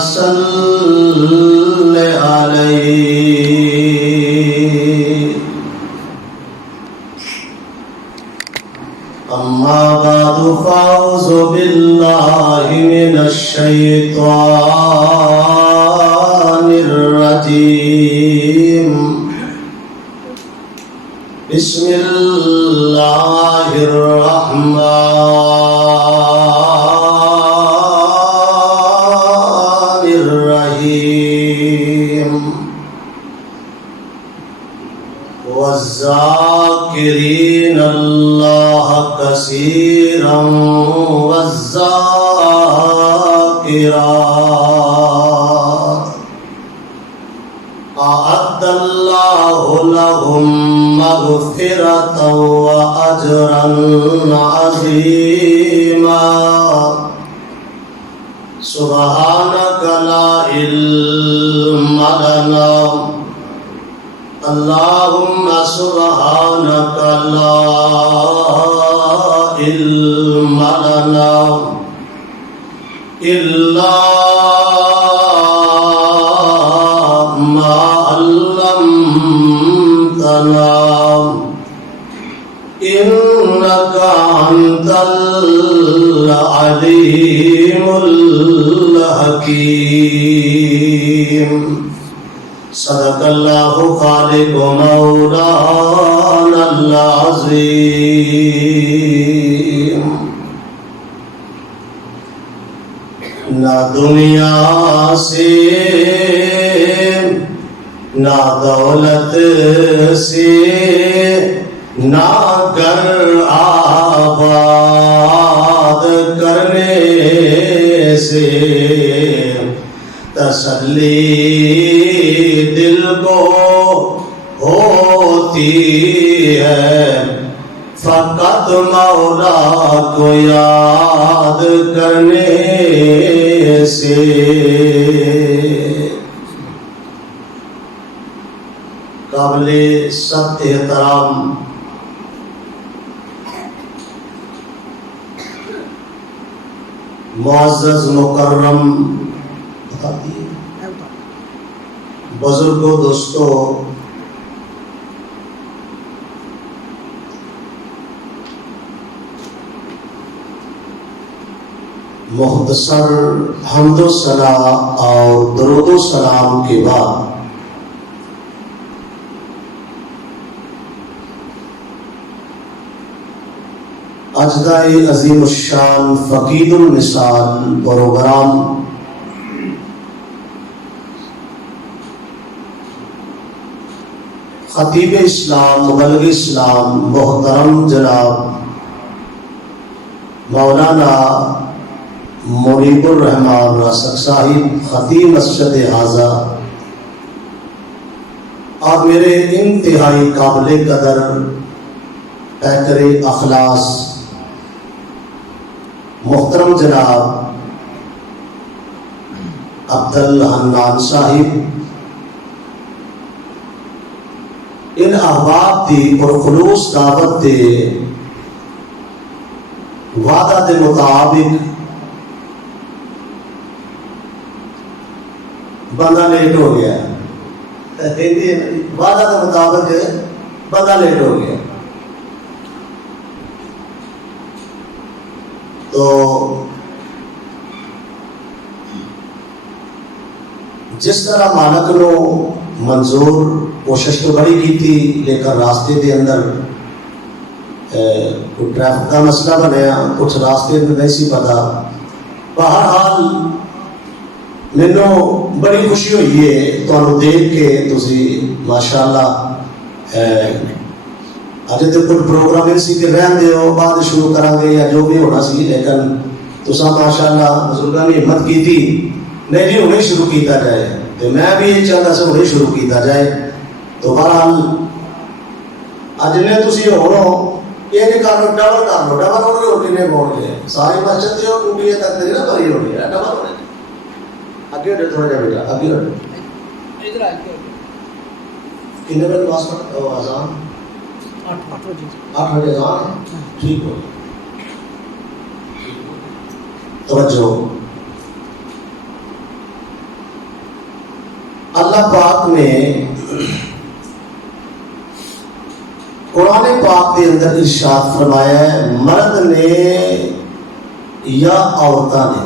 صل عليه. أما بعد فأعوذ بالله من الشيطان الرجيم. بسم الله الرحمن الرحيم. والذاكرين الله كثيرا والذاكرات أعد الله لهم مغفرة وأجرا عظيما. سبحانك لا علم لنا اللهم سبحانك لا علم لنا إلا ما علمتنا إنك أنت العليم الحكيم. صدق اللہ خالق مولانا العظیم. نہ دنیا سے نہ دولت سے نہ گھر آباد کرنے سے تسلی دل کو ہوتی ہے فقط مولا کو یاد کرنے سے. قابل سخت احترام معزز مکرم بزرگوں، دوستوں، مختصر حمد و ثنا اور درود و سلام کے بعد اجزائے عظیم الشان فقید المثال پروگرام خطیب اسلام مبلغ اسلام محترم جناب مولانا منیب الرحمان راسخ صاحب خطیب مسجد حاضہ اور میرے انتہائی قابل قدر پیکر اخلاص محترم جناب عبدالحنان صاحب، ان احباب دی پرخلوص دعوت دے وعدہ دے مطابق بندہ لیٹ ہو گیا. وعدہ دے مطابق بندہ لیٹ ہو گیا. تو جس طرح مالک نو منظور کوشش تو بڑی کی تھی، لیکن راستے دے اندر کوئی ٹریفک کا مسئلہ بنیا، کچھ راستے میں نہیں سی پتا. بہرحال مینوں بڑی خوشی ہوئی ہے تمہیں دیکھ کے. تسی ماشاءاللہ اجے تو کچھ پروگرام سی کہ رہن دیو بعد شروع کریں گے یا جو بھی ہونا سی، لیکن تساں ماشاءاللہ بزرگاں نے ہمت کی تھی نہیں جی انہیں شروع کیتا جائے. تو میں بھی یہ چاہتا سا انہیں شروع کیتا جائے. تو بہرحال اج نے تسی ہو یہ نہیں کر لو، ڈبل کر لو. ڈبل ہو گئے کنے بول گئے ساری مسجد سے ٹوٹی تک تیری نہ بھری ہو گئی ہے. ڈبل ہو گئے اگے ہٹے تھوڑا جا بیٹا اگے ہٹے. ادھر آ کے کنے بجے پاس کرتا ہو اذان 8 بجے اذان ٹھیک ہو. توجہ اللہ پاک نے قرآن پاک کے اندر ارشاد فرمایا ہے مرد نے یا عورتاں نے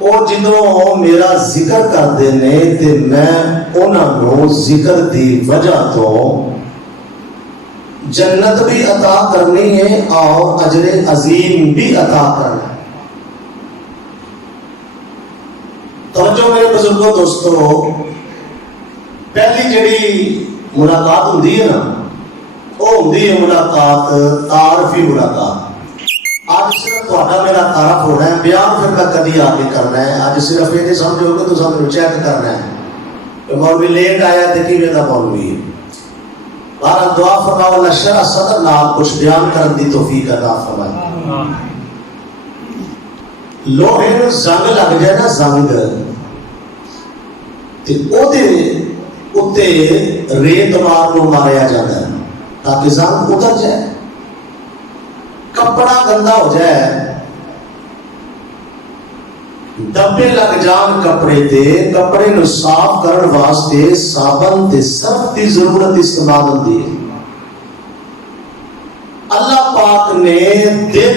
وہ جدوں میرا ذکر کرتے ہیں تے میں انہاں نو ذکر دی وجہ تو جنت بھی عطا کرنی ہے اور اجر عظیم بھی عطا کرنا ہے۔ توجہ میرے بزرگوں دوستو، پہلی جڑی ملاقات ہوندی ہے نا وہ ہوندی ہے ملاقات تعارفی ملاقات۔ آج صرف تہاڈا میرا تعارف ہونا ہے، بیان پھر میں کدی آ کے کرنا ہے۔ آج صرف یہ نہیں سمجھو کہ تساں مینوں چیک کرنا ہے کہ مولوی لیٹ آیا تے کیویں دا مولوی ہے۔ بارہ دعا فرماؤ اللہ شرح صدر نال کچھ بیان کرن دی توفیق عطا فرمائے۔ لوہے نوں زنگ لگ جائے نا زنگ تے او دے اتے ریت مار نو ماریا جاتا ہے تاکہ زنگ اتر جائے۔ کپڑا گندا ہو جائے، دبے لگ جان کپڑے تے، کپڑے نو صاف کرن واسطے صابن تے سرف دی ضرورت استعمال ہوندی ہے۔ اللہ پاک نے دل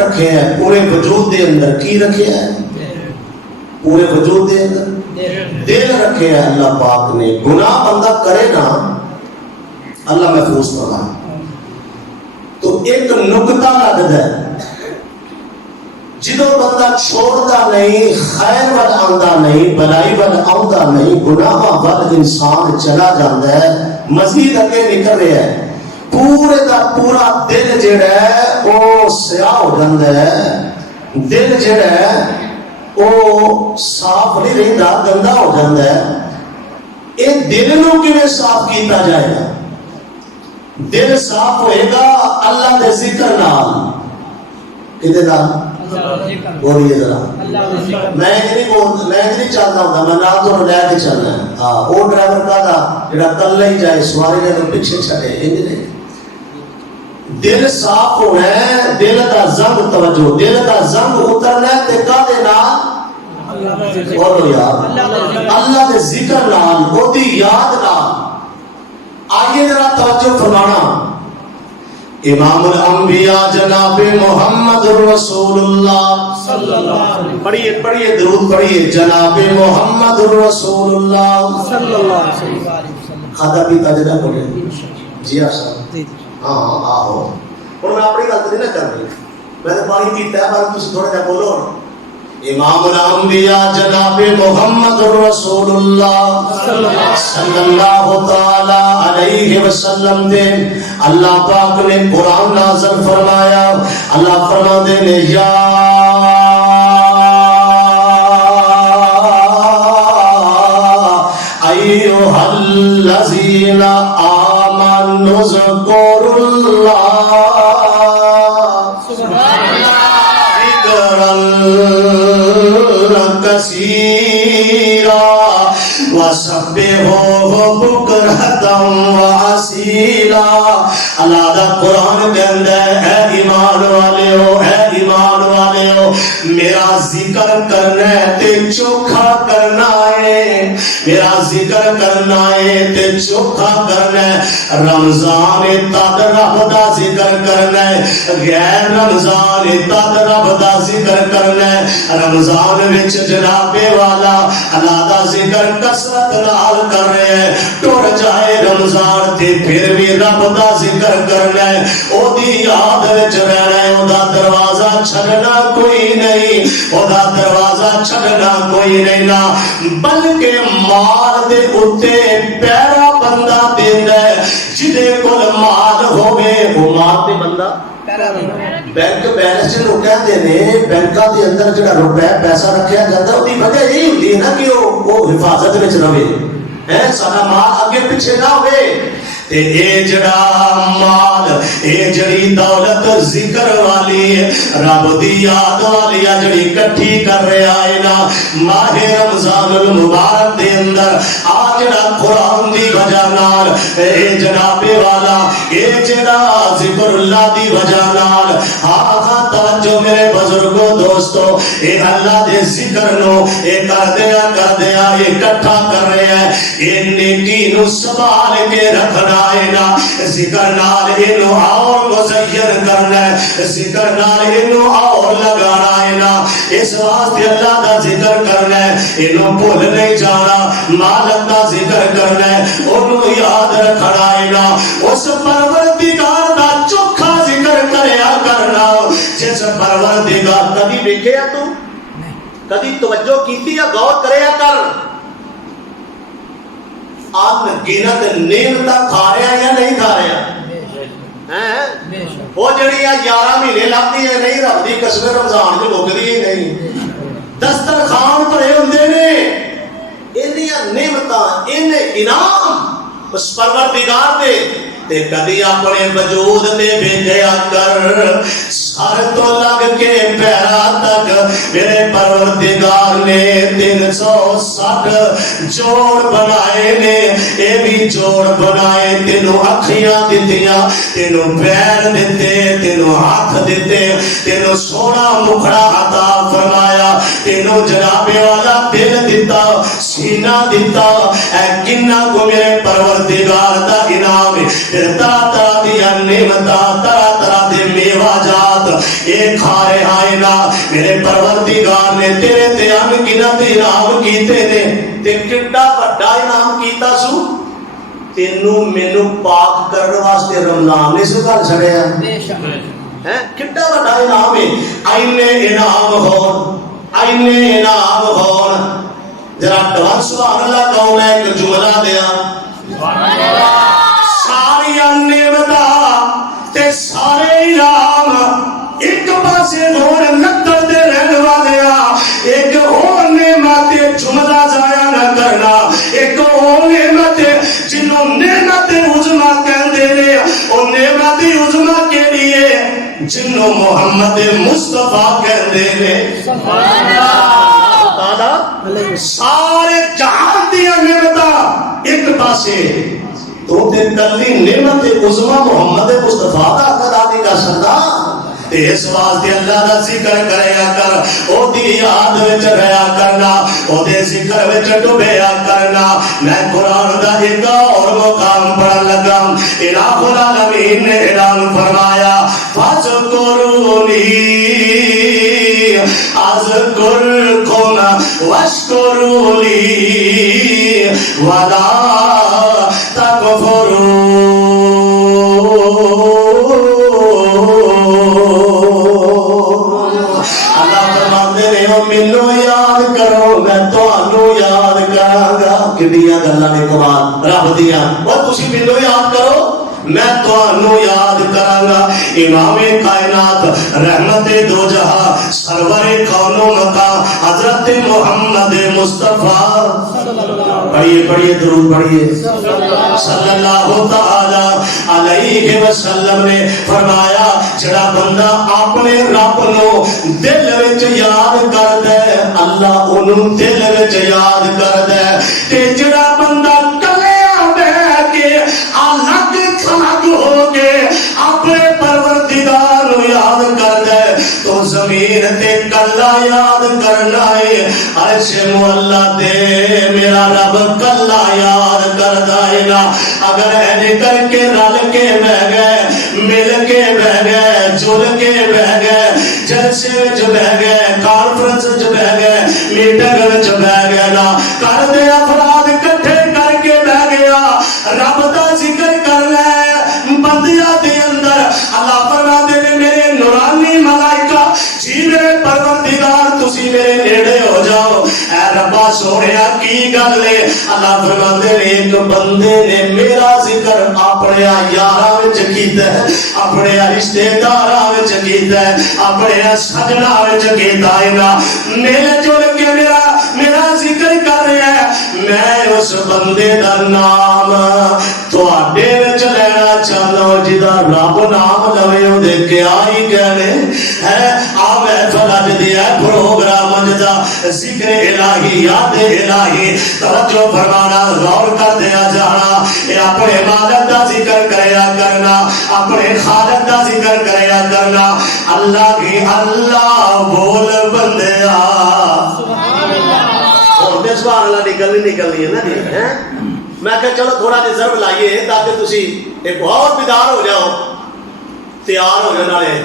رکھے ہیں پورے وجود دے اندر، کی رکھے ہیں پورے وجود دے اندر دل رکھے ہیں اللہ پاک نے۔ گناہ بندہ کرے نا اللہ محفوظ فرمائے تو ایک نکتہ لگتا ہے، جدو بندہ چھوڑتا نہیں، خیر ول آندا نہیں، بلائی ول آندا نہیں، گناہ ول انسان چلا جاتا ہے، مزید اگے نکل رہا ہے، پورے دا پورا دل جڑا ہے وہ سیاہ ہو جاتا ہے، دل جڑا ہے وہ صاف نہیں رہتا، گندا ہو جاتا ہے۔ یہ دل نو کیویں صاف کیتا جائے گا؟ دل صاف ہوئے گا اللہ دے ذکر نال۔ کدے نال؟ بولیے ذرا، میں نہیں چلتا ہوں، میں نال تو لے کے چلنا ہے۔ ہاں وہ ڈرائیور کا جڑا کل ہی جائے سواری نے پیچھے چھڑے، انج نہیں۔ دل صاف ہونا ہے، دل دا زنگ، توجہ، دل دا زنگ اترنا ہے تے کدے نال؟ بولو یار، اللہ دے ذکر نال، او دی یاد نال۔ آئیے ذرا توجہ فرمانا، امام الانبیاء جناب محمد رسول اللہ صلی اللہ علیہ وسلم، پڑھیے درود پڑھیے، جناب محمد رسول اللہ صلی اللہ علیہ وسلم۔ کھادا پیتا جدا بولے جی صاحب، ہاں آہو، اور میں اپنی غلطی نہیں کرنی، میں نے پانی پیتا ہے پر تم تھوڑا جا بولو۔ امام الانبیاء جناب محمد رسول اللہ صلی اللہ تعالی علیہ وسلم دے اللہ پاک نے قرآن نازل فرمایا۔ اللہ فرماتے نے یا ایھا الذین آمنوا اذکروا اللہ کثیرا وسبحوہ بکرۃ واسیلا۔ اللہ دا قرآن کہندا ہے اے ایمان والےو، اے ایمان والےو، میرا ذکر کرنا ہے تے چوکھا کرنا ہے، میرا ذکر کرنا ہے تے چوکھا کرنا ہے۔ رمضان تد رب دا ذکر کرنا ہے، غیر رمضان تد رب دا ذکر کرنا ہے۔ رمضان وچ جناب والا اللہ دا ذکر کثرت نال کر رہے ہیں، ٹر جائے رمضان تے پھر بھی رب دا ذکر کرنا ہے، او دی یاد وچ رہنا ہے، او دا دروازہ چھڈنا کوئی نہیں، او دا دروازہ چھڈنا کوئی نہیں نا، بلکہ مال دے اتے پیرا بندہ دیندا ہے، جدے کول مال ہوے او مال تے بندہ بینک بیلنس جو کہتے ہیں بینکاں دے اندر جڑا روپے پیسہ رکھیا جاتا ہے اس کی وجہ یہی ہوتی ہے نا کہ وہ حفاظت وچ رہے ہے، سارا مال اگے پیچھے نہ ہوئے۔ تے اے جڑا مال، اے جڑی دولت ذکر والی ہے، رب دی یاد والی ہے، جڑی کٹھی کر رہا ہے نا ماہ رمضان المبارک دے اندر، آ جڑا قرآن دی وجہ نال، اے جناب والا، اے جڑا ذکر اللہ دی وجہ نال، آقا توجہ توجہ میرے بزرگوں دوستو، اے اللہ دے ذکر نو اے کر دیا اکٹھا کر رہے ہیں، اے نیکی نو سنبھال کے رکھنا ہے نا، ذکر نال اینو اور مزین کرنا ہے، ذکر نال اینو اور لگانا ہے نا، اس واسطے اللہ دا ذکر کرنا ہے، اینو بھول نہیں جانا، مالک دا ذکر کرنا ہے، انہوں یاد رکھنا ہے نا، اس پروردگار دا چوکھا ذکر کریا کرنا، جس پروردگار کبھی ویکھیا تو کبھی توجہ کیتی یا غور کریا کر، آپ گنت نعمت کھا رہا یا نہیں کھا رہا، وہ جڑی 11 مہینے لگتی ہے نہیں رکھتی قسم رمضان جو مکدی ہی نہیں، دسترخوان بھرے ہوندے نے، انہاں نعمتاں انہیں انعام اس پروردگار دے تے کدی اپنے وجود تے بھیجیا کر، سر تو لگ کے پیرا تک میرے پروردگار نے 360 جوڑ بنائے نے، اے بھی جوڑ بنائے، تینوں اکھیاں دتیاں، تینوں پیر دیتے، تینوں ہاتھ دیتے، تینوں سونا مکھڑا عطا فرمایا، تینوں جناب والا دل دیتا، سینہ دیتا، اے کنہ کو میرے پروردگار دا انعام ہے، طرح طرح دیا نعمتاں، طرح طرح دے میوہ جات اے کھا رہا ہے نا، میرے پروردگار نے تیرے تے انگنت انعام کیتے نے، تے کڈا بڑا انعام کیتا سو، تینوں مینوں پاک کرنے واسطے رمضان نے سو گل چھڑیا ہے، کڈا بڑا انعام ہے، اینے انعام ہون، اینے انعام ہون، ذرا ڈوان سبحان اللہ کہوں میں ایک جملہ دیا، ساری نعمتاں تے سارے انعام ایک پاسے ہون لگن دے رہن والیا، ایک اور نعمت جملہ ضائع نہ کرنا، ایک اور نعمت جنہوں نعمت عظمیٰ کہندے نے، اور نعمت عظمیٰ کے لیے جنہوں محمد مصطفیٰ کہندے نے، سارے جہان دیا نعمتاں ایک پاسے، تو تے کلی نعمت عظمیٰ محمد مصطفیٰ کا ادا نہیں کر سکتا، اس واسطے اللہ دا ذکر کریا کر، او دی یاد وچ رہیا کرنا، او دے ذکر وچ ڈوبیا کرنا۔ میں قرآن دا ایک اور مقام پڑھن لگا، الہ العالمین نے اعلان فرمایا فَاذْكُرُونِي أَذْكُرْكُمْ وَاشْكُرُوا لِي وَلَا تَكْفُرُونِ۔ مینوں یاد کرو میں تانوں یاد کراں گا، کڈیاں گلاں نے کمال رب دیاں، اور تسی مینوں یاد کرو میں تانوں یاد کراں گا۔ امام کائنات رحمت دو جہاں سرور کون و مکان حضرت محمد مصطفیٰ، پڑھیے پڑھیے درود پڑھیے، صلی اللہ تعالی علیہ وسلم نے فرمایا جڑا بندہ اپنے رب نو دل وچ یاد کردا ہے اللہ اونوں دل وچ یاد کردا ہے، تے جڑا بندہ کلیا بیٹھ کے الگ تھلگ ہو کے اپنے پروردگار نو یاد کردا ہے تو زمین تے کلا یاد کرنا ہے، عرش مولا تے میرا رب کلا یاد کردا ہے نا۔ اگر اینے کر کے رل کے بہ گئے، مل کے بہ گئے، جل کے بہ گئے، جلسے وچ بہ گئے، کانفرنس وچ بہ گئے، میٹنگ وچ بہ گئے نا، کر دے افراد کٹھے کر کے بہ گیا رب دا ذکر کر لے بندیاں دے اندر، اللہ فرما دے میرے نورانی ملائکہ جی میرے پروردگار تسی میرے نیڑے ہو جاؤ، اے ربا سونیا کی گل ہے، اللہ فرما دے ایک بندے نے میرا ذکر اپنے یاراں وچ کیتا ہے، اپنے رشتہ داراں وچ کیتا ہے، اپنے سجنا وچ کیتا ہے نا، مل جل کے میرا ذکر کر رہا ہے، میں اس بندے دا نام تواڈے وچ لینا چاہنا ہوں، جدا رب نام لوے او دے کیا ہی کہنے ہے، آ محفل اج دی ہے پروگرام اج جا ذکر الہی یاد الہی توجہ فرمانا غور کر دیا جانا اے اپنے مالک دا ذکر کریا کرنا اپنے خالق دا ذکر کریا کرنا اللہ کی اللہ بول بندیا اور بے سبحان اللہ نکلنی ہے نا جی میں کہ چلو تھوڑا جہا ضرب لائیے تاکہ تسی ایک اور بیدار ہو جاؤ تیار ہو جانا لے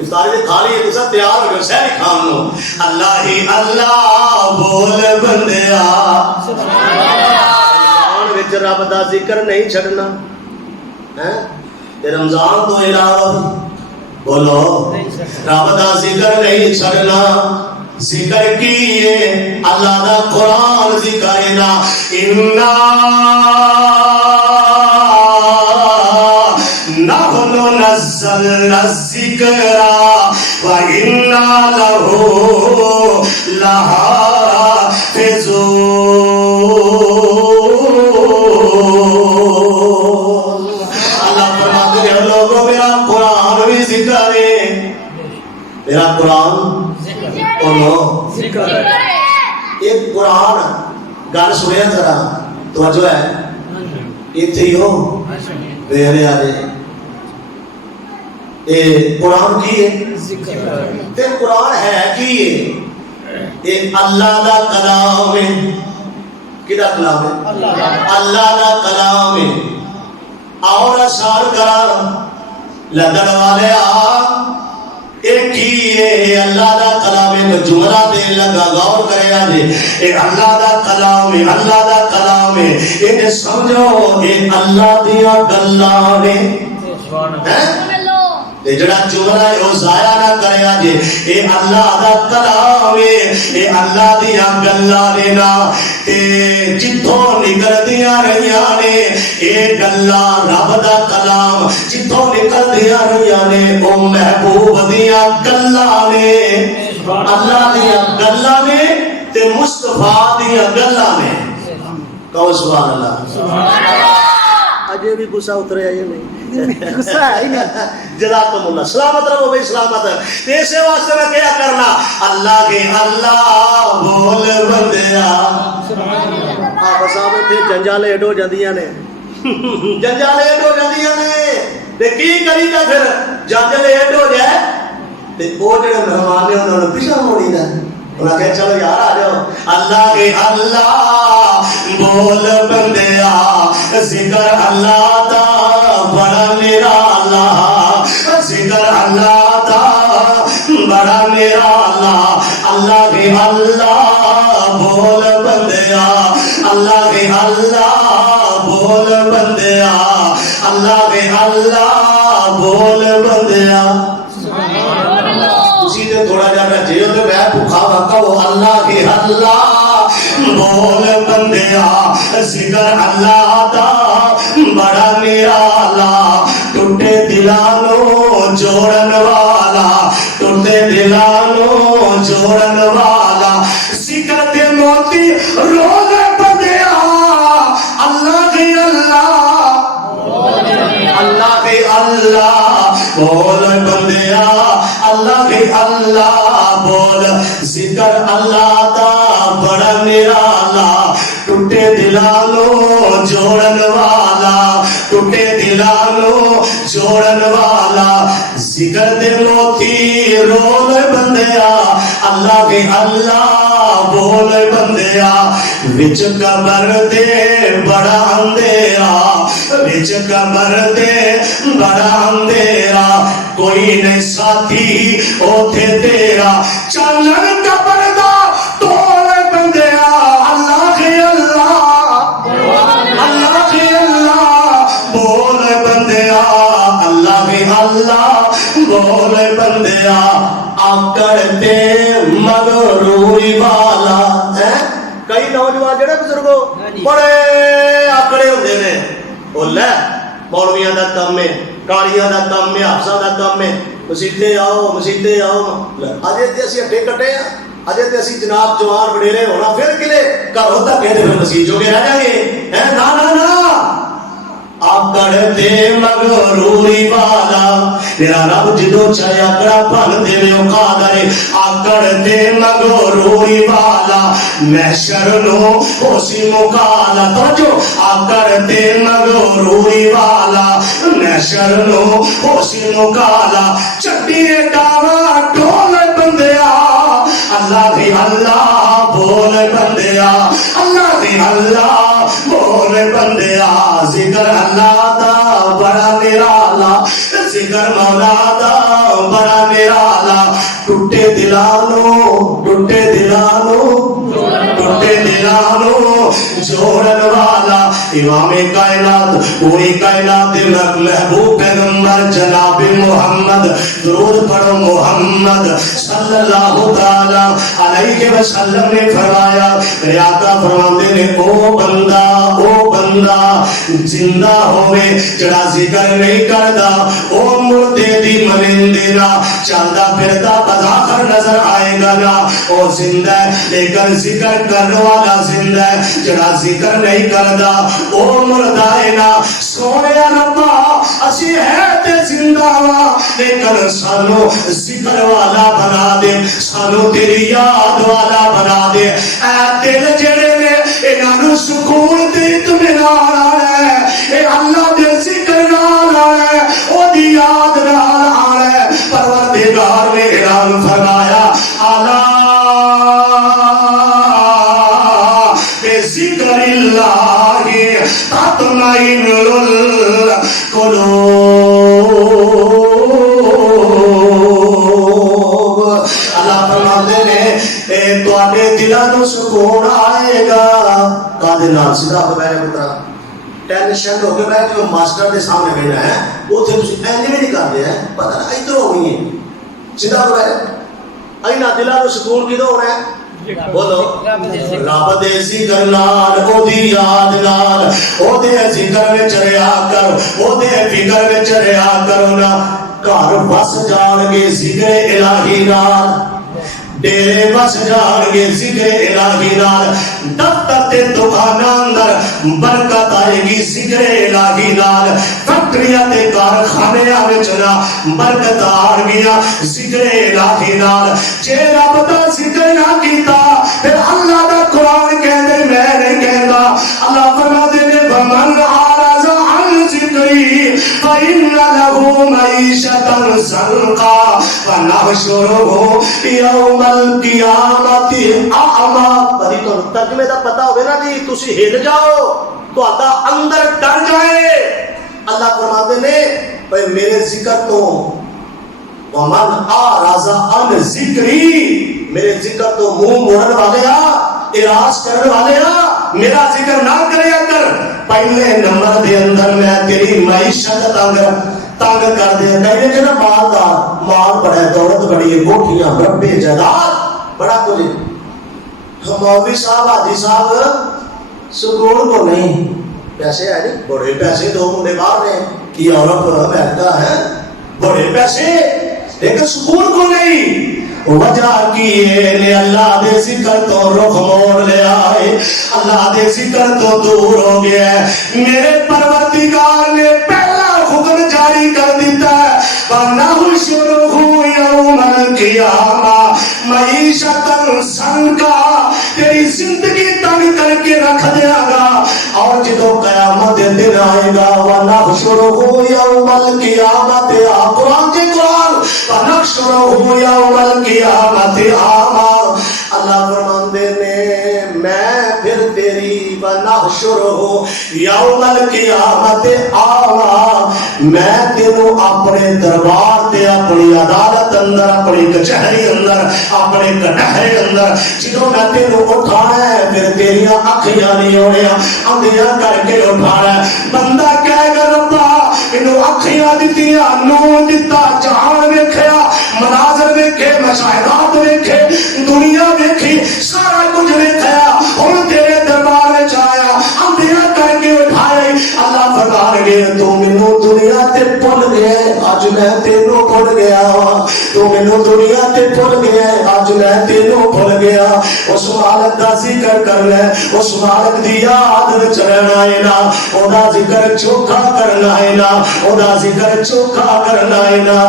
افطاری دے کھا لیے تو تیار ہو جاؤ سہری کھان لو اللہ ہی اللہ بول بندیا رمضان وچ رب دا ذکر نہیں چھڑنا رمضان تو علاوہ بولو رب دا ذکر نہیں چھڑنا ذکر کیے اللہ دا قرآن ذکرنا انا نحن نزلنا الذکر وَإِنَّا لَهُ لَحَافِظُونَ اللہ فرماتے ہیں لوگوں میرا قرآن بھی ذکر ہے میرا قرآن ایک قرآن گل سنیا ذرا توجہ ہے اتنے ہی ہو میرے آرے قرآن کی ہے قرآن ہے کی ہے اللہ دا کلام ہے کدا کلام ہے اللہ دا کلام ہے اور اشار کرا لگن والے ایک ہی ہے اللہ دا کلام ہے جملہ دے لگا غور کرے آجے اے اللہ دا کلام ہے اللہ دا کلام ہے انہیں سمجھو اے اللہ دیا گلہ ہے جڑا جملہ ہے وہ ضائع نہ کرے آجے اے اللہ دا کلام ہے اے اللہ دیا گلہ لینا تے جتوں نکل دیا رہیانے اے گلہ رب دا کلام جتوں نکل دیا رہیانے او محبوب دیا گلہ نے اللہ دیا گلہ نے تے مصطفیٰ دیا گلہ نے کہو سبحان اللہ اجے بھی غصہ اترے آئیے نہیں غصہ ہے ہی نہیں جزاکم اللہ سلامت رہو بھائی سلامت ہے اسے واسطے میں کیا کرنا اللہ کے اللہ بول بندیا آپ صاحب تھے جنجا لیٹ ہو جاندیاں نے جنجا لیٹ ہو جاندیاں نے تے کی کری گا پھر جنجا لیٹ ہو جائے تے وہ جڑے مہمان نے انہوں نے پیچھے موڑی دا انہاں کہا چلو یار آ جاؤ اللہ کے اللہ بول بندیا ذکر اللہ دا بڑا نرالا ذکر اللہ دا بڑا نرالا اللہ کے اللہ بول بندیا اللہ کے اللہ بول بندیا اللہ کے اللہ بول بندیا اسی تے تھوڑا جا رجے ہو تو میں بھوکا بھاکا وہ اللہ کے اللہ بول بندیا ذکر اللہ دا بڑا نرالا ٹوٹے دلانو جوڑن والا ٹوٹے دلانو جوڑن والا ذکر دے موتی رول بندیا اللہ کے اللہ اللہ کے اللہ بول بندیا اللہ کے اللہ بول ذکر اللہ دا بڑا نرالا ٹوٹے دلانو جوڑن والا ٹوٹے دلانو جوڑن والا ذکر دے موتی رول بندیا اللہ کے اللہ بول بندیا وچ قبر دے بڑا اندھیرا وچ قبر دے بڑا اندھیرا کوئی نہیں ساتھی اوتھے تیرا چلن قبر دا ٹول بندیا اللہ کے اللہ اللہ کے اللہ بول بندیا اللہ کے اللہ بول بندیا آکڑ تے مغروری والا کئی نوجوان جڑے بزرگوں بڑے آکڑے ہوندے نے او لے مولویاں دا کم ہے کاریاں دا کم ہے حافظاں دا کم ہے مسیتے آؤ اجے تے اسی ہٹے کٹے ہیں اجے تے اسی جناب جوان وڈیرے ہونا پھر کلے گھر ہوتا کہتے پھر مسیح جو کے رہ جائیں گے نا نا نا آکڑتے مغروری والا میرا رب جدو چاہے آکڑا پن دے میں قادر آکڑتے مغروری والا محشر نو ہوسی مکالا توجہ آکڑتے مغروری والا محشر نو ہوسی مکالا چٹیے ڈاوا ڈول بندیا اللہ بھی اللہ بول بندیا اللہ بھی اللہ بول بندیا ذکر اللہ دا بڑا نرالا ذکر مولا دا بڑا نرالا ٹوٹے دلانو ٹوٹے دلانو ٹوٹے دلانو جوڑن والا امام کائنات پوری کائنات محبوب پیغمبر جناب محمد درود پڑھو محمد صلی اللہ تعالی علیہ وسلم نے فرمایا میرے آقا فرماتے نے او بندہ زندہ ہوئے جڑا ذکر نہیں کردا او مردے دی منندے نا چلدا پھردا بظاہر نظر آئے گا نا او زندہ ہے لیکن ذکر کرنے والا زندہ ہے جڑا ذکر نہیں کردا او مردہ ہے نا سونے ربا اسی ہے تے زندہ وا لیکن سانو ذکر والا بنا دے سانو تیری یاد والا بنا دے اے دل جڑے نے انہاں نو سکون تے اطمینان ہے اے اللہ دے ذکر نال ہے او دی یاد نال ہے پروردگار نے اعلان فرمایا الا بذکر اللہ تطمئن القلوب اللہ فرماتے نے تواڈے دلاں نو سکون آئے گا کادے نال سیدھا ہو کے بیٹھے پترا ٹینشن ہو کے بیٹھے جو ماسٹر دے سامنے بیٹھا ہے اوتھے تسی اینج بھی نہیں کردے ہیں پتہ نہیں ادھر ہو گئی ہے سیدھا ہو بیٹھے اینا دلاں نو سکون کدوں ہو رہا ہے بولو رب دے ذکر نال او دی یاد نال او دے ذکر وچ رہیا کر او دے فکر وچ رہیا کرو نا گھر بس جان گے ذکر الہی نال ڈیرے بس جان گے ذکر الہی نال دفتر تے دکاناں اندر برکت آئے گی ذکر الہی نال فیکٹریاں تے کارخانیاں وچ نا برکت آ گیا ذکر الہی نال جے رب دا ذکر نہ کیتا پھر اللہ دا قرآن کہندے میں نہیں کہندا اللہ فرماتے نے ومن اعرض عن ذکری فإن له معیشة ضنکا ونحشره یوم القیامت اعمی بڑی تو ترجمے دا پتہ ہوے نا جی تسی ہل جاؤ تہاڈا اندر ڈر جائے اللہ فرماتے نے بھئی میرے ذکر تو ومن اعرض عن ذکری میرے ذکر تو منہ موڑن والے اراض کرنے والے میرا ذکر نہ کریا کر پہلے نمبر دے اندر میں تیری معیشت تنگ کر دیا کہنے کہ نا مالدار مال بڑا ہے دولت بڑی ہے کوٹھیاں مربے جائیداد بڑا کچھ مولوی صاحب حاجی صاحب سکون کو نہیں پیسے ہے نہیں بڑے پیسے دو منڈے باہر ہیں یورپ امریکہ ہے بڑے پیسے لیکن سکون کو نہیں وجہ کی ہے اللہ دے ذکر تو رخ موڑ لے آئے اللہ دے ذکر تو دور ہو گیا ہے میرے پروردگار نے پہلا حکم جاری کر دیتا ہے وَنَحْشُرُهُ يَوْمَ الْقِيَامَةِ مَعِیشَةً ضَنکا تیری زندگی تنگ کر کے رکھ دیا گا اور جدو قیامت دن آئے گا وَنَحْشُرُهُ يَوْمَ الْقِيَامَةِ قرآن کے قرآن وَنَحْشُرُهُ يَوْمَ الْقِيَامَةِ اعمی اللہ فرماندے نے میں پھر تیری وَنَحْشُرُهُ يَوْمَ الْقِيَامَةِ اعمی میں تینوں اپنے دربار تے اپنی عدالت اندر اپنی کچہری اندر اپنے کٹہرے اندر جدوں میں تینوں اٹھانا ہے پھر تیریاں اکھیاں نہیں ہونیاں اندھیاں کر کے اٹھانا ہے بندہ کہے گا ربا انہوں اکھیاں دیتیاں نور دیتا جہان ویکھیا مناظر ویکھے مشاہدات ویکھے دنیا ویکھی سارا کچھ ویکھیا ہن تیرے دربار وچ آیا اندھیاں کر کے اٹھائے اللہ فرمان گے تو مینوں دنیا تے بھول گئے اج میں تینوں بھول گیا تو مینوں دنیا تے بھول گیا اج سمجھنا ہے تینوں بھول گیا اس مالک دا ذکر کرنا ہے اس مالک دی یاد وچ رہنا ہے نا او دا ذکر چوکھا کرنا ہے نا او دا ذکر چوکھا کرنا ہے نا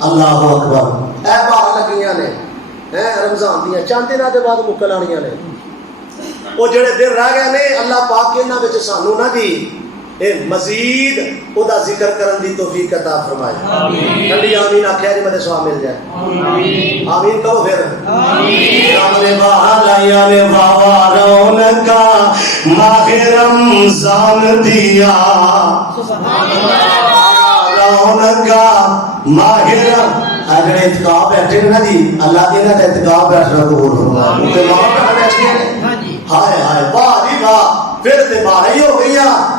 اللہ اکبر اے باہر لگیاں نے رمضان دیا چند دنوں کے بعد مکل آنیاں نے وہ جڑے دن رہ گئے نے اللہ پاک انہاں وچ سانو نہ دی اے مزید او دا ذکر کرن دی توفیق عطا فرمائے آمین کبھی آمین آکھیا جی مجھے سواب مل جائے آمین آمین کہو پھر آمین رمضان باہر نے بابا رونقا ماہ رمضان دیا سبحان اللہ رونقا ماہ اگر اتقاء بیٹھے نا جی اللہ انہاں تے اتقاء بیٹھنا قبول فرمائے تے ماں بیٹھ بیٹھے ہیں ہائے ہائے واہ جی واہ پھر تے مارا ہی ہو گئی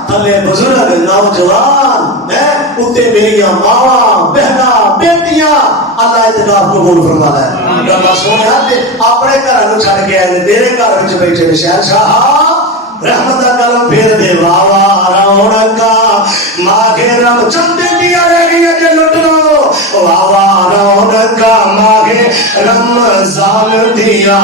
تھلے بزرگ نوجوان اتے میری ماں بہنا بیٹیاں اللہ اتقاء قبول فرما ہے رب سونا تے اپنے گھر نو چھڑ کے آئے تیرے گھر وچ بیٹھے نے شہنشاہ رحمت کا کلم پھیر دے واہ رونقا ماہ رم چندے دیا رہ گئی کہ لٹ لو واہ رونقا ماہ رمضان دیا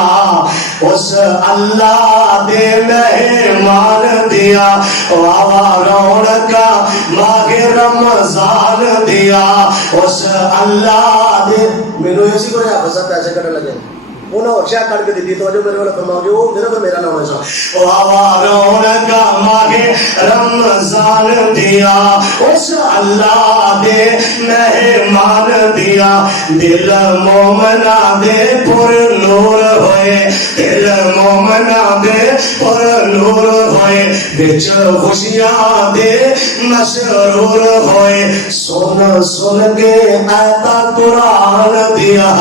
اس اللہ دے مہمان دیا واہ رونقا ماہ رمضان دیا اس اللہ دے مینوں اسی کو یا بس پیسے کٹنے لگے انہوں نے شاہ کر کے دیتی تو جو میرے والا فرماؤ جو میرا پر میرا نام ہے سا واہ رونقا ماہ رمضان دیا اس اللہ دے مہمان دیا دل مومنا دے پر نور ہوئے دل مومنا دے پر نور ہوئے بچ خوشیاں دے مسرور ہوئے سن سن کے آیتا قرآن دیا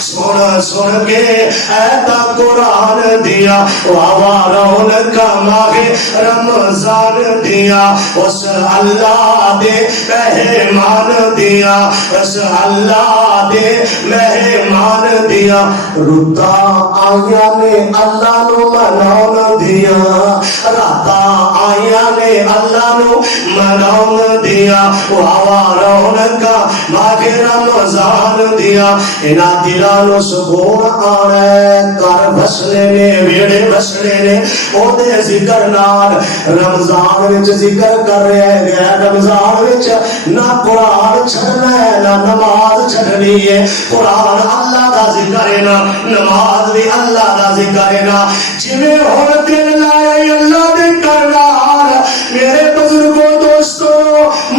سن سن کے ایتا قرآن دیا واہ رونقا ماہ رمضان دیا اس اللہ دے مہمان دیا اس اللہ دے مہمان دیا رتا آیا نے اللہ نو مناون دیا رتا آیا نے اللہ نو مناون دیا واہ رونقا ماہ رمضان دیا انہاں دلاں نو سکون آنا ہے گھر بسنے نے ویڑے بسنے نے او دے ذکر نال رمضان وچ ذکر کر رہے ہیں رمضان وچ نہ قرآن چھڑنا ہے نہ نماز چھڑنی ہے قرآن اللہ دا ذکر ہے نا نماز بھی اللہ دا ذکر ہے نا جویں ہن دل لائے اللہ دے کرنال میرے بزرگوں دوستو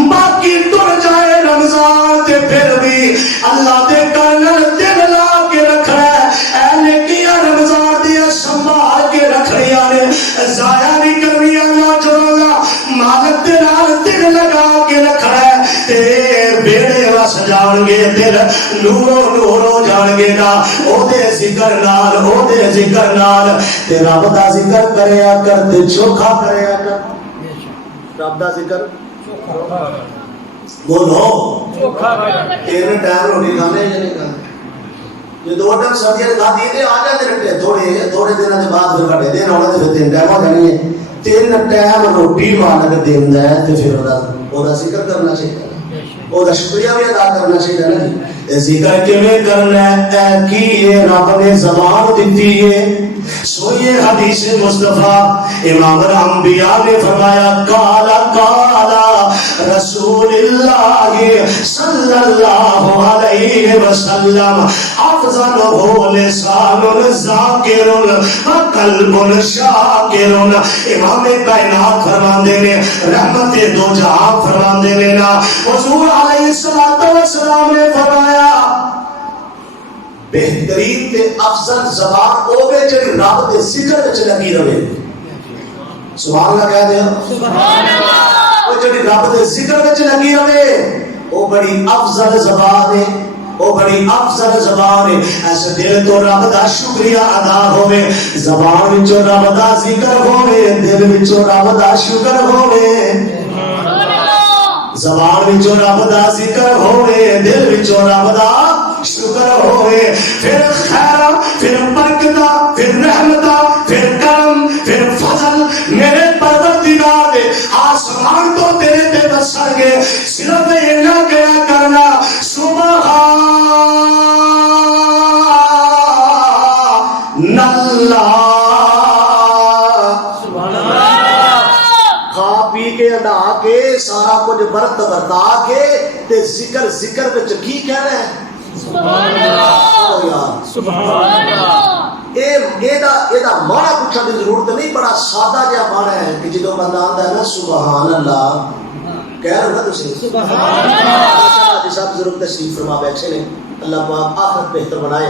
باقی ٹر جائے رمضان تے پھر بھی اللہ دے کرنال دل لا کے رکھنا ہے اے نیکیاں رمضان دیا سنبھال کے رکھنیاں نے ضائع نہیں کرنیاں نوجوان مالک دے نال دل لگا کے رکھنا ہے تے بیڑے وس جان گے دل نورو نور ہو جان گے نا او دے ذکر نال تے رب دا ذکر کریا کر تے چوکھا کریا کر رب دا ذکر چوکھا بولو چوکھا تیرے ٹائم روٹی کھانے یا نہیں کھانے یہ دو ٹائم سبزیاں کھا دیے تھے آ جاتے رہتے تھوڑے دنوں کے بعد پھر کٹے دن ہونا تو تین ٹائم ہو جانی ہے تین ٹائم روٹی مالک دیندا ہے تے پھر او دا ذکر کرنا چاہیے او دا شکریہ بھی ادا کرنا چاہیے نا جی ذکر کیویں کرنا ہے اے کی یہ رب نے زبان دتی ہے سوئے حدیث مصطفیٰ امام الانبیاء نے فرمایا قالا رسول اللہ صلی اللہ علیہ وسلم افضل لسان ذاکر وقلب شاکر امام کائنات فرماندے نے رحمت دو جہاں فرماندے نے نا حضور علیہ السلام نے فرمایا بہترین تے افضل زبان ہوے جڑی رب دے ذکر وچ لگی رہے سبحان اللہ کہہ دے سبحان اللہ او جڑی رب دے ذکر وچ لگی رہے او بڑی افضل زبان ہے او بڑی افضل زبان ہے ایسے دل تو رب دا شکریہ ادا ہوے زبان وچوں رب دا ذکر ہوے دل وچوں رب دا شکر ہوے زبان وچوں رب دا ذکر ہوے دل وچوں رب دا شکر ہوئے پھر خیر پھر برکتہ پھر رحمتہ پھر کرم پھر فضل میرے پروردگار دے آسمان تو تیرے تے بسر گے صرف یہ نہ کیا کرنا سبحان سارا کچھ برت برتا کے تے ذکر ذکر وچ کی کہنا ہے سبحان اللہ سبحان اللہ ایدا مانا پوچھنے کی ضرورت نہیں، بڑا سادہ جہا مانا ہے کہ جدو بندہ آتا ہے نا سبحان اللہ کہہ رہے ہو نا تسی سبحان اللہ جی صاحب ضرور تشریف فرما بیٹھے نے، اللہ پاک آخرت بہتر بنائے.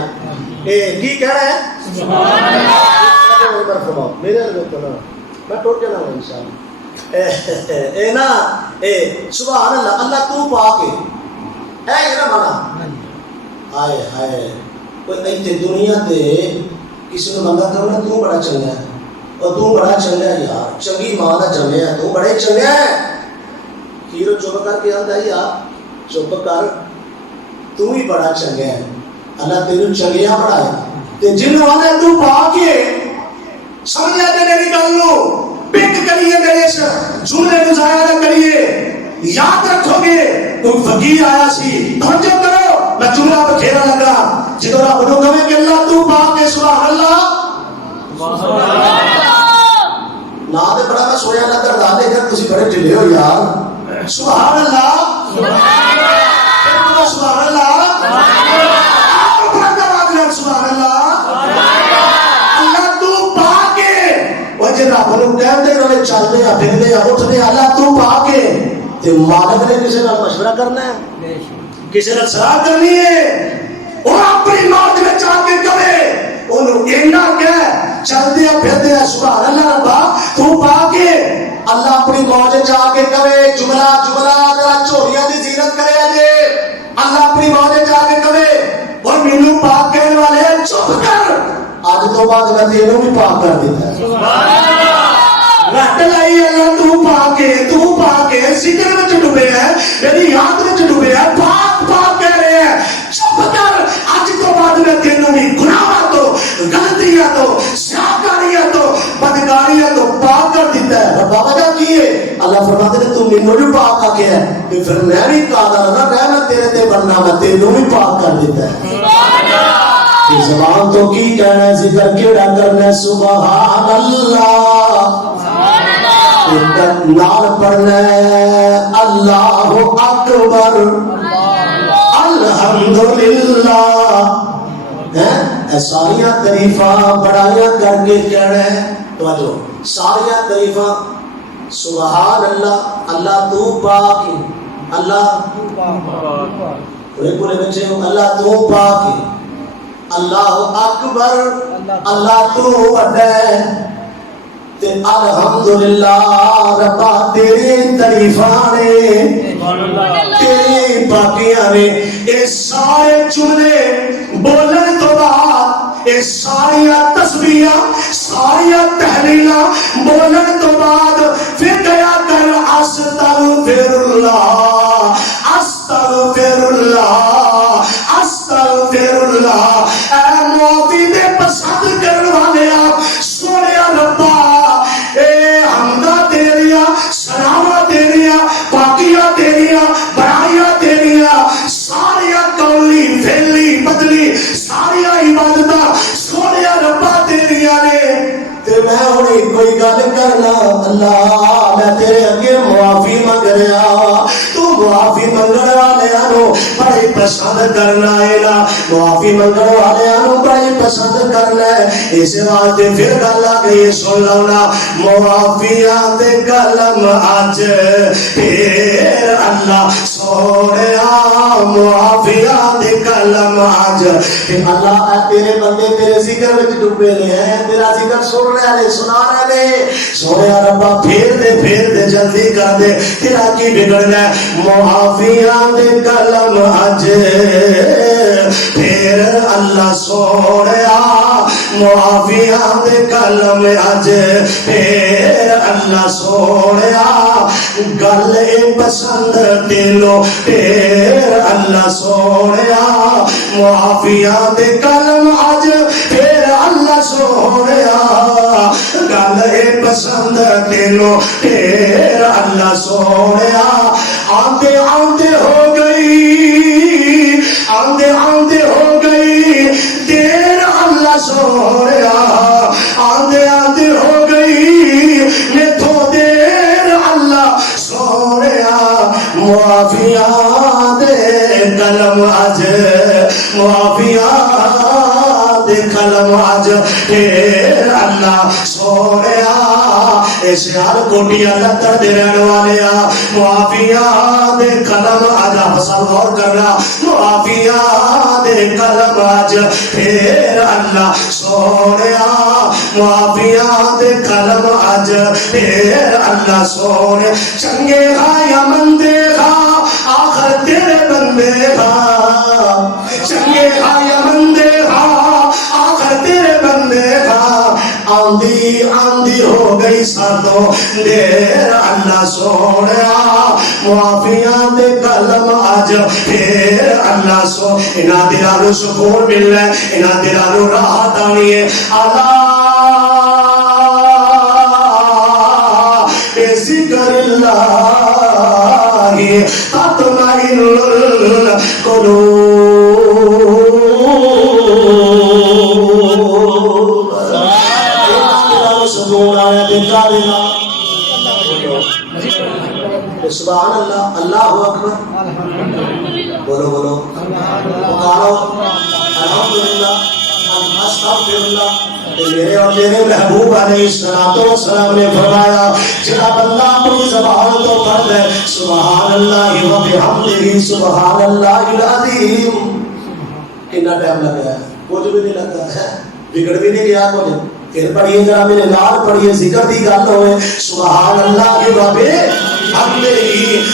کی کہہ رہے ہیں سبحان اللہ فرماؤ میرے میں ٹوٹ جانا ہوں انشاءاللہ. اے نا اے سبحان اللہ اللہ تو پاک ہے اے نا مانا ہائے ہائے. کوئی ایتھے دنیا تے کسی نے بندہ کرنا تو بڑا چنگا ہے اور تو بڑا چنگا ہے یار، چنگی ماں دا جمے ہے تو بڑے چنگا ہے. ہیرو چپ کر کے آتا ہے یار چپ کر تو ہی بڑا چنگا ہے، اللہ تینوں چنگیا بڑھائے. تے جن والا تو پا کے سمجھا تے میری گل نو پک کریے میرے اس جملے کو ضائع نہ کریے. یاد رکھو گے کوئی فقیر آیا سی توجہ کرو میں جملہ بکھیرا لگا جدو رب نو کہے کہ اللہ تو پاک ہے سبحان اللہ سبحان اللہ نا تے بڑا میں سویا نہ کر دے کر تسی بڑے ڈھلے ہو یار. سبحان اللہ سبحان اللہ سبحان اللہ سبحان اللہ اللہ تو پاک ہے. وہ جے رب نو کہندے رہے چلدے آ پھردے آ اٹھدے اللہ تو پاک ہے تے مالک نے کسی نال مشورہ کرنا ہے کسی نال صلاح کرنی ہے. اور اپنی موت میں جا کے کہے انہوں اینا کہہ چلدے آ پھردے آ سبحان اللہ ربا تو پاک ہے. اللہ اپنی موت میں جا کے کہے جملہ ذرا چوریاں دی زینت کرے جے اللہ اپنی موت میں جا کے کہے اور مینوں پاک کہنے والے چپ کر آج تو بعد میں تینوں بھی پاک کر دیتا ہے. سبحان اللہ رٹ لائی اللہ تو پاک ہے ذکر وچ ڈوبے ہے میری یاد وچ ڈوبے ہے پاک پاک کہہ رہے ہیں. چپ کر آج تو بعد میں تینوں بھی گناہ تو غلطیاں تو سیاکاریاں تو بدکاریاں تو پاک کر دیتا ہے. اور وجہ کی ہے اللہ فرماتے ہیں تو مینوں بھی پاک آ گیا ہے کہ پھر میں بھی قادر نہ رہنا تیرے تے بننا میں تینوں بھی پاک کر دیتا ہے. سبحان اللہ زبان تو کی کہنا ہے ذکر کیڑا کرنا ہے سبحان اللہ نال پڑھنا ہے اللہ اکبر الحمدللہ. ساریاں تعریفاں بڑائیاں کر کے کہنا ہے توجہ ساریاں تعریفاں سبحان اللہ اللہ تو پاک ہے اللہ پورے بچے ہو اللہ تو پاک ہے اللہ اکبر اللہ تو بڑا ہے تے الحمدللہ ربا تیری تعریفاں نے تیری پاکیاں نے. اے سارے جملے بولن تو بعد اے ساریاں تسبیحاں ساریاں تحلیلاں بولن تو بعد پھر گیا کر استغفر اللہ استغفر اللہ استغفر اللہ. اے معافی دے پسند کرنے والے آپ سونے ربا اے حمدہ تیریاں سلامہ تیریاں پاکیاں تیریاں بڑائیاں تیریاں ساریاں قولی فعلی بدلی ساریاں عبادتاں سونے ربا تیریاں نے. تے میں ہوئی کوئی گل کرنا اللہ میں تیرے اگے معافی منگ رہا تو معافی منگنے والےاں نو بڑی پسند کرنا ہے نا معافی منگنے والےاں نو بڑی پسند کرنا ہے. اس واسطے پھر گل آ گئی سن لو نا معافیاں دے کلم اج پھر اللہ سونیا معافیاں دے کلم اج پھر اللہ اے تیرے بندے تیرے ذکر وچ ڈوبے نے ہیں تیرا ذکر سن رہے نے سنا رہے نے سویا ربا پھیر دے جلدی کر دے تیرا کی بگڑنا ہے. معافیاں دے کلم اج پھر اللہ سونیا معافیاں دے کلم اج پھر اللہ سونیا گل اے پسند دلو پھر اللہ سونیا معافیاں دے کلم اج پھر اللہ سونیا گل اے پسند دلو پھر اللہ سونیا. آندے آندے ہو گئی آندے آندے ہو گئی دیر اللہ سونیا آندے آندے ہو گئی میتھوں دیر اللہ سونیا معافیا دے کلم اج معافیا دے کلم اج پھر اللہ سونیا اس یار کوٹیاں لتر دے رہن والے معافیا دے کلم اج حسن غور کرنا معافیا دے کلم اج پھر اللہ سونیا معافیا دے کلم اج پھر اللہ سونے چنگے ہا یا مندے ہا آخر تیرے بندے ہا چنگے ہا یا مندے ہا آخر تیرے بندے ہا آندھی آندھی ہو گئی ساتوں دیر اللہ سونیا معافیا دے کلم اج پھر اللہ سو انہاں دلاں نوں سکون ملنا ہے انہاں دلاں نوں راحت آنی ہے اللہ ذکر اللہ تطمئن القلوب سکون آیا دیکھا دینا سبحان اللہ اللہ اکبر بولو بولو پکارو الحمدللہ استغفراللہ میرے اور میرے محبوب علیہ السلام نے فرمایا جڑا بندہ اپنی زبان تو پڑھ لے سبحان اللہ و بحمدہ سبحان اللہ العظیم کتنا ٹائم لگا ہے کچھ بھی نہیں لگا ہے بگڑ بھی نہیں گیا کچھ پھر پڑھیے ذرا میرے نال پڑھیے ذکر دی گل ہوئے سبحان اللہ و بحمدہ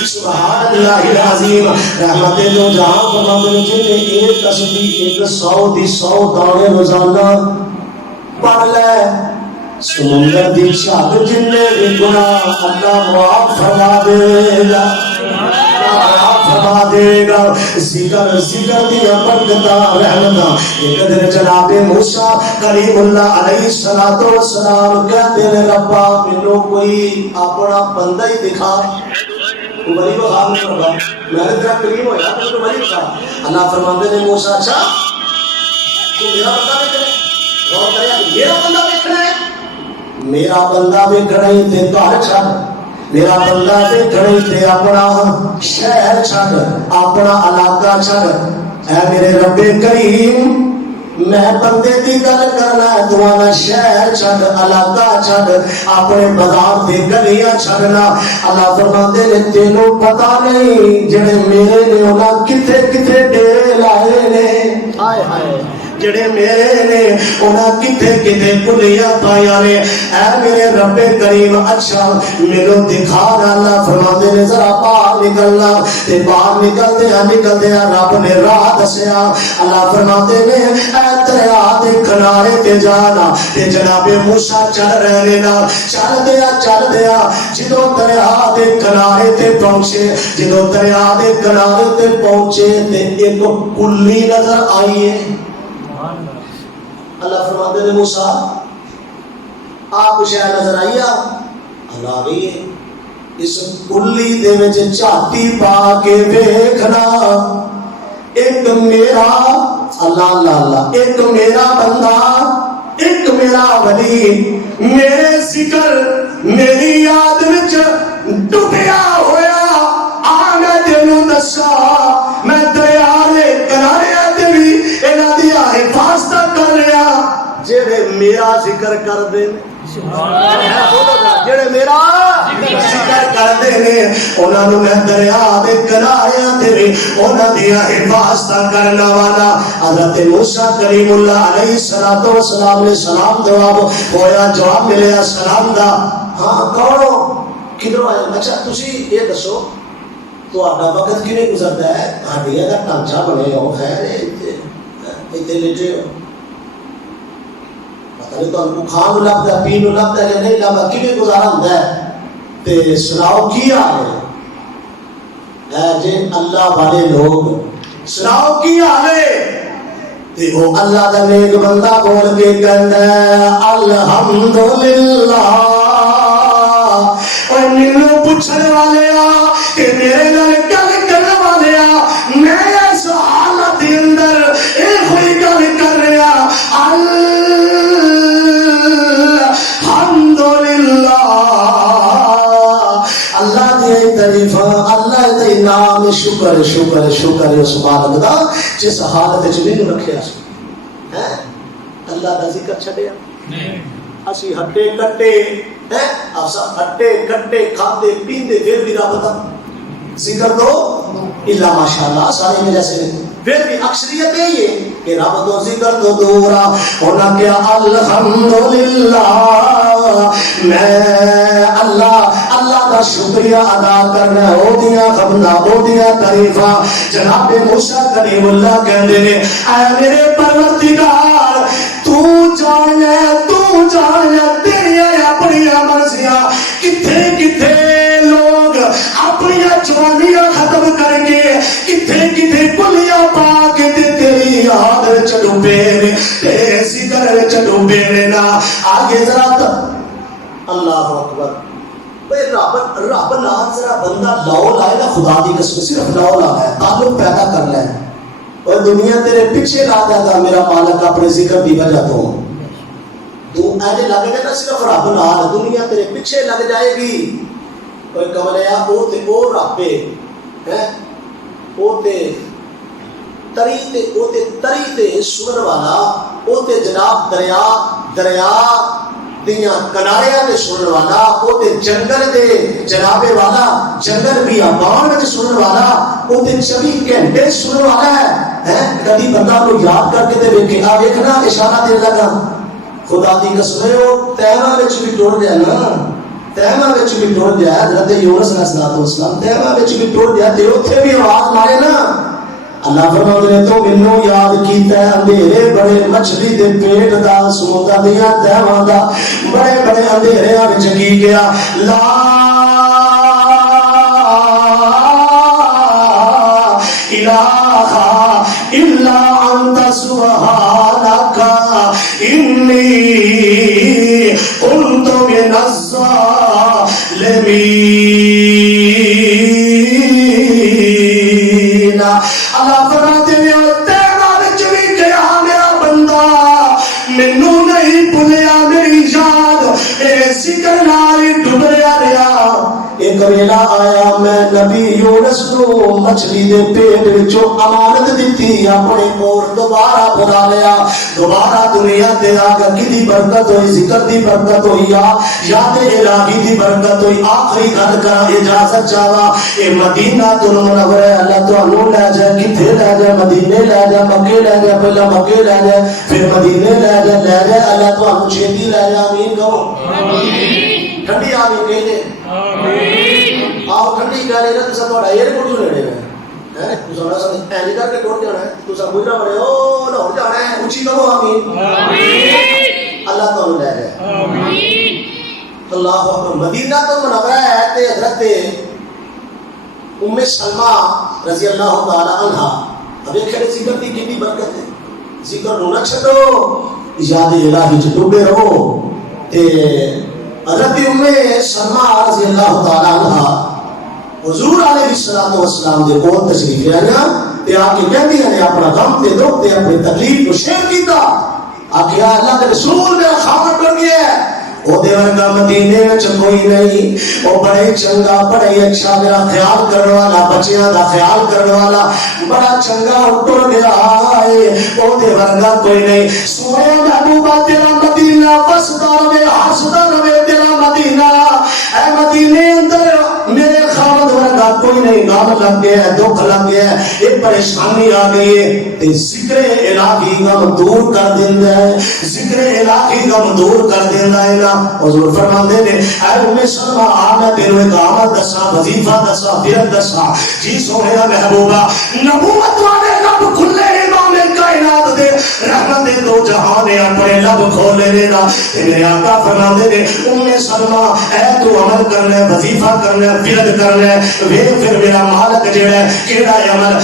سبحان اللہ العظیم رحمت دو جہاں فرماتے ہیں جن نے ایک تسبیح 100 دی 100 دانے روزانہ پڑھ لے سمندر دی چھت جن نے بھی گناہ اللہ معاف فرما دے گا معاف فرما دے گا ذکر دیا برکتاں رحمتاں ایک دن جناب موسیٰ کلیم اللہ علیہ السلام کہتے ہیں ربا مینوں کوئی اپنا بندہ ہی دکھا ولی بخار نہیں ہوگا میں نے تیرا کلیم ہویا تو ولی بخار اللہ فرماتے ہیں موسیٰ اچھا تو میرا بندہ دیکھ رہے غور کریا میرا بندہ دیکھ رہے میرا بندہ دیکھ رہے تے گھر چھڈ میرا بندہ دیکھ رہے تے اپنا شہر چھڈ اپنا علاقہ چھڈ اے میرے رب کریم میں بندے دی گل کرنا ہے تو آنا شہر چھڈ علاقہ چھڈ اپنے بازار دی گلیاں چھڈنا اللہ فرماندے نے تینوں پتہ نہیں جڑے میرے نے انہاں کتے کتے ڈیرے لائے نے ہائے ہائے جڑے میرے نے انہاں کتے کتے کلیاں پایا نے اے میرے رب کریم اچھا میرے دکھا اللہ فرماندے نے ذرا باہر نکلنا تے باہر نکلتے ہیں رب نے راہ دسیا اللہ فرماندے نے اے دریا دے کنارے تے جانا تے جناب موسیٰ چل رہے نا چل دیا جدو دریا دے کنارے تے پہنچے تے ایک کلی نظر آئیے اللہ فرماتے ہیں موسیٰ آپ کو شاید نظر آئی اللہ آگئی ہے اس کلی دے وچ چاتی پا کے دیکھنا ایک میرا اللہ ایک میرا بندہ ایک میرا ولی میرے ذکر میری یاد وچ ڈوبیا ہویا میں تینوں دسا میں دریا دے کنارے تے وی انہاں دی حفاظت کر رہا جڑے میرا ذکر کر دے جڑے میرا ذکر کر دے نے انہاں نوں میں دریا دے کنارے تے وی انہاں دی حفاظت کرنا والا حضرت موسیٰ کلیم اللہ علیہ السلام نے سلام جواب ہویا جواب ملیا سلام دا ہاں کون کدھروں آئے اچھا تسی یہ دسو تو آنا وقت کی نہیں گزرتا ہے ہڈیاں کا ٹانچا بنے ہو خیر اتنے لیٹے ہو پتہ نہیں تو انکو کھان لگتا ہے پین لگتا ہے کہ نہیں لگتا کی بھی گزارا ہوتا ہے تے سناؤ کی آئے اے جے اللہ والے لوگ سناؤ کی آئے تے وہ اللہ دا نیک بندہ بول کے کہتا ہے الحمدللہ اور مینوں پوچھنے والے کہ میرے نال گل کرنے والے میں اس حالت اندر اے ہوئی گل کر رہا الحمدللہ اللہ دی تعریف اللہ دے نام شکر ہے اس مالک دا جس حالت وچ مینوں رکھیا سی ہے اللہ دا ذکر چھڈیا اسی ہٹے کٹے ہیں اسا ہٹے کٹے کھاتے پیندے پھر بھی رب دا ذکر دو الا ماشاءاللہ سارے میں جیسے پھر بھی اکثریت یہی ہے کہ رب تو ذکر تو دورا ہونا کیا الحمدللہ میں اللہ کا شکریہ ادا کرنا ہو دیا خبرنا ہو دیا تعریفاں جناب موسیٰ کلیم اللہ کہتے ہیں اے میرے پروردگار تو جانے تیری اپنی مرضیاں کتھے کتھے لوگ اپنی جوانیاں ختم کر کے کتھے کتھے کلیاں پا کے تیری یاد چڈوبے تیرے ذکر چڈوبے نا آگے ذرا اللہ اکبر رب نال ذرا بندہ لاؤ لائے نا خدا دی قسم صرف لاؤ لا ہے تعلق پیدا کر لے اور دنیا تیرے پیچھے لا جائے گا میرا مالک اپنے ذکر دی وجہ تو ایسے لگ گئے نا صرف رب نال دنیا تیرے پیچھے لگ جائے گی کوئی کملیا وہ رب ہے وہ تری تے سنن والا وہ جناب دریا دیاں کناریاں تے سنن والا وہ جنگل دے جنابے والا جنگل بھی آبان وچ سنن والا وہ 24 گھنٹے سنن والا ہے کبھی بندہ کو یاد کر کے تے ویکھے آ ویکھنا اشارہ دے لگا خدا دی قسم او تہما وچ بھی ٹر گیا نا تہما وچ بھی ٹر گیا حضرت یونس علیہ السلام تہما وچ بھی ٹر گیا تے اوتھے بھی آواز مارے نا اللہ فرماتے ہیں تو منوں یاد کیتا ہے اندھیرے بڑے مچھلی دے پیٹ دا سمندر دیاں تہواں دا بڑے بڑے اندھیریاں وچ کی گیا لا الہ الا انت سبحانک انی کنت من الظالمین اللہ فرماتے ہیں تیرا وچ بھی گیا میرا بندہ مینوں نہیں بھولیا میری یاد اے ذکر نال ڈبریا رہیا ایک ویلا آیا میں نبی یونس کو مچھلی دے پیٹ وچوں امانت دتی اپنے کول دوبارہ بلا لیا دوبارہ دنیا تے آ کے کدی برکت ہوئی ذکر دی برکت ہوئی یاد الہی دی برکت ہوئی آخری گل کرا اجازت چاہا اے مدینہ المنورہ اللہ تانوں لے جائے کتے لے جائے مدینے لے جائے مکے لے جائے پہلا مکے لے جائے پھر مدینے لے جائے اللہ تانوں چھیتی لے جائے آمین کہو آمین ٹھنڈی آمین کہہ دے آمین آؤ ٹھنڈی گل ہے تساں تہاڈا ایئرپورٹ جو نیڑے ہے تساں ایسے کر کے ٹر جانا ہے تساں گجرا بڑے او لاہور جانا ہے اونچی کہو آمین آمین اللہ تانوں لے جائے آمین اللہ اکبر مدینہ المنورہ ہے تے حضرت ام سلمہ رضی اللہ تعالی عنہا اب ایک کھڑے ذکر دی کتنی برکت ہے ذکر نو نہ چھڈو یاد الہی چ ڈوبے رہو تے حضرت ام سلمہ رضی اللہ تعالی عنہا حضور علیہ الصلوۃ والسلام دے کول تشریف لے آیا تے آ کے کہندی نے اپنا غم تے دکھ تے اپنی تکلیف کو شیئر کیتا آکھیا اللہ دے رسول میرا خامد بن گیا ہے او دے ورگا مدینے وچ کوئی نہیں او بڑے چنگا بڑے اچھا میرا خیال کرنے والا بچیاں دا خیال کرنے والا بڑا چنگا ٹر گیا ہے او دے ورگا کوئی نہیں سونے محبوبہ تیرا مدینہ وسدا رہے ہسدا رہے تیرا مدینہ اے مدینے اندر میرے خامد ورگا کوئی نہیں غم لگ گیا ہے دکھ لگ گیا ہے ایک پریشانی آ گئی ہے تے ذکر الہی غم دور کر دیندا ہے ذکر الہی غم دور کر دیندا ہے حضور فرماتے ہیں اے ام سلمہ میں تینوں ایک آمد دسا وظیفہ دسا فرد دسا جی سونے محبوبہ نبوت والے لب کھلے امام کائنات دے رحمت دو جہان اپنے لب کھولے لینا میرے آقا فرماتے ہیں ام سلمہ اے تو عمل کرنا ہے وظیفہ کرنا ہے فرد کرنا ہے پھر میرا مالک جڑا ہے کیڑا عمل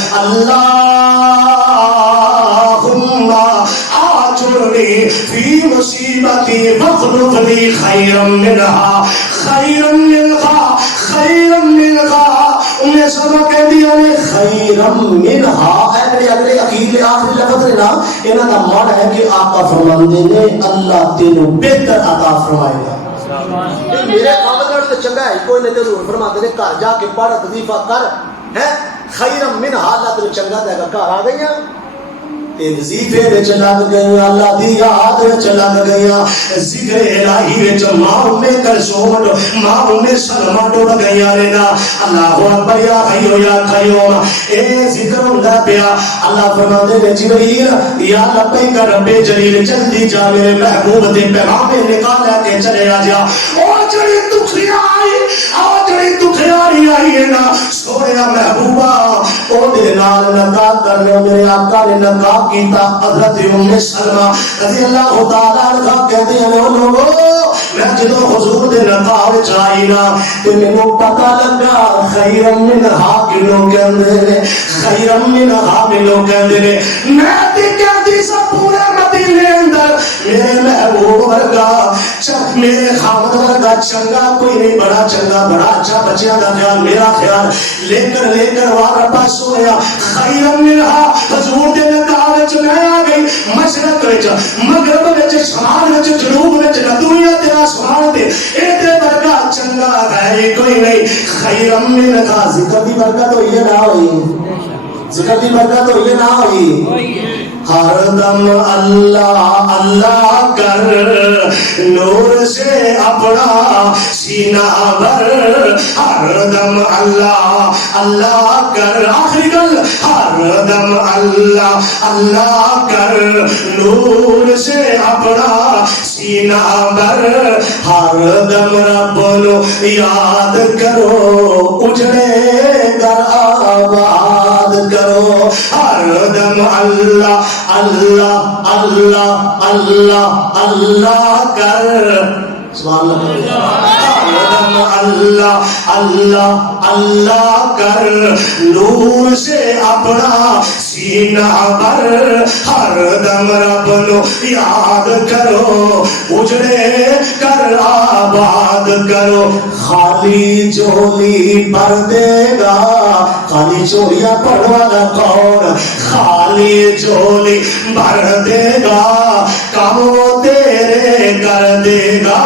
آجرنی فی مصیبتی وخلف لی خیرا منہا خیرا منہا خیرا منہا انہیں سبا کہہ دیا نے خیرا منہا اے میرے اگلے عقیدے آخری لفظ لینا انہاں دا معنی ہے کہ آقا فرماندے نے اللہ تینوں بہتر عطا فرمائے گا میرے خامد تو چنگا ہے کوئی نہیں ضرور فرماتے نے گھر جا کے پڑھ وظیفہ کر ہے خیرم من حالت چنگا تے گھر آ گئیاں تے وظیفے وچ لگ گئیاں اللہ دی یاد وچ لگ گئیاں ذکر الہی وچ ماں نے کلثوم ماں نے سلمہ ڈوب گئیاں نے نا اللہ اکبر یا حی یا قیوم اے ذکر ہوندا پیا اللہ فرماندے نے جبریل یا لبیک رب جلیل جلدی جا میرے محبوب دے پیغام نکال کے چلے آ جا او جڑی دکھیائی او جڑی دکھیائی آئی ہے نا سونیا محبوبہ او دے نال نکاح کر لو میرے آقا نے نکاح کیتا حضرت ام سلمہ رضی اللہ تعالی عنہا کہتے ہیں او لوگو میں جدوں حضور دے نکاح وچ آئی نا تے مینوں پتہ لگا خیر منھا کلو کہندے نے خیر منھا ملو کہندے نے میں تے کہندی سا پورے مدینے اندر میرے محبوب ورگا میرے خامد ورگا چنگا کوئی نہیں بڑا چنگا بڑا اچھا بچیاں دا خیال میرا خیال لیکن وہاں ربا سویا خیر منھا حضور دے نکاح وچ میں آ گئی مشرق وچ مغرب وچ شمال وچ جنوب وچ دنیا تے آسمان تے اے تے ورگا چنگا ہے کوئی نہیں خیر منھا ذکر دی برکت ہوئی ہے نہ ہوئی ذکر دی برکت ہوئی ہے نہ ہوئی ہر دم اللہ اللہ کر نور سے اپنا سینہ بھر ہر دم اللہ اللہ کر آخری گل ہر دم اللہ اللہ کر نور سے اپنا سینہ بھر ہر دم رب نو یاد کرو اجڑے کر آباد کرو ہر دم اللہ اللہ اللہ اللہ اللہ کر سبحان اللہ اللہ اللہ اللہ کر نور سے اپنا سینہ بھر ہر دم رب نو یاد کرو اجڑے کر آباد کرو خالی جھولی بھر دے گا خالی چوریاں پڑھوانا کون خالی جھولی بھر دے گا کام تیرے کر دے گا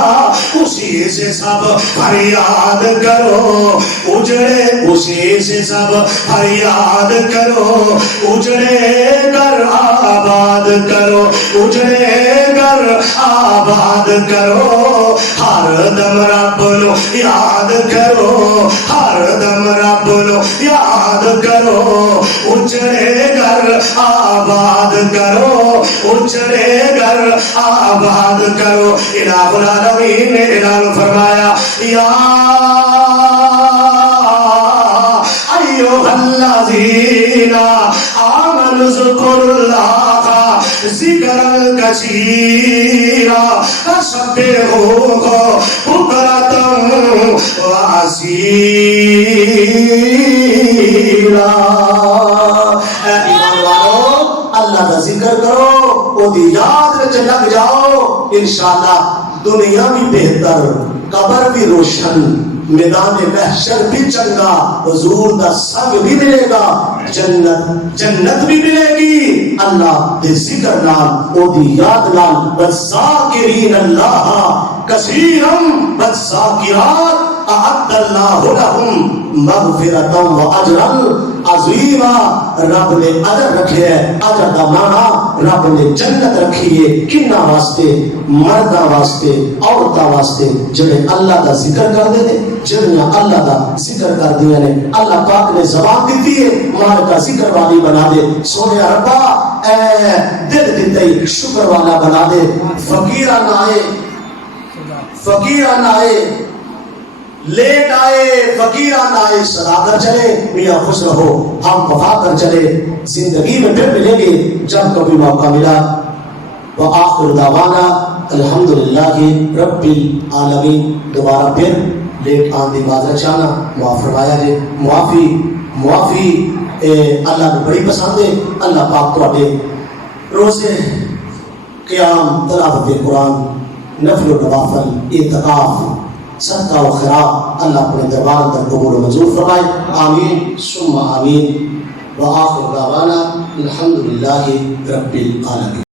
اسی سے سب فریاد کرو اجڑے اسی سے سب فریاد کرو اجڑے کر آباد کرو اجڑے کر آباد کرو ہر دم رب نو یاد کرو ہر دم رب نو یاد کرو اجڑے کر آباد کرو اجڑے کر آباد کرو الہ العالمین نے اعلان فرمایا یا ایھا الذین آمنوا اذکروا اللہ ذکرا کثیرا وسبحوہ بکرۃ واسیلا اے ایمان والو اللہ کا ذکر کرو او دی یاد وچ لگ جاؤ انشاءاللہ دنیا بھی بہتر قبر بھی روشن میدان محشر بھی چنگا حضور دا سنگ بھی ملے گا جنت بھی ملے گی اللہ دے ذکر نال او دی یاد نال والذاکرین اللہ کثیرا والذاکرات اعد اللہ لهم مغفرۃ واجرا عظیما رب نے اجر رکھے ہے اجر دا معنی رب نے جنت رکھی ہے کنا واسطے مرداں واسطے عورتاں واسطے جڑے اللہ دا ذکر کردے نے جڑیاں اللہ دا ذکر کردیاں نے اللہ پاک نے زبان دیتی ہے مال کا ذکر والی بنا دے سونے ربا اے دل دیتے شکر والا بنا دے فقیران آئے لیٹ آئے فقیران آئے صدا کر چلے میاں خوش رہو ہم وفا کر چلے زندگی میں پھر ملیں گے جب کبھی موقع ملا وآخر دعوانا الحمدللہ رب العالمین دوبارہ پھر لیٹ آن دی معذرت چاہنا معاف فرمایا جے معافی اللہ نے بڑی پسند ہے اللہ پاک تو اٹھے روزے قیام تلاوت قرآن نفل و نوافل اعتکاف صدقہ و خیرات اللہ اپنے دربار اندر قبول و منظور فرمائے آمین ثم آمین وآخر دعوانا الحمدللہ رب العالمین.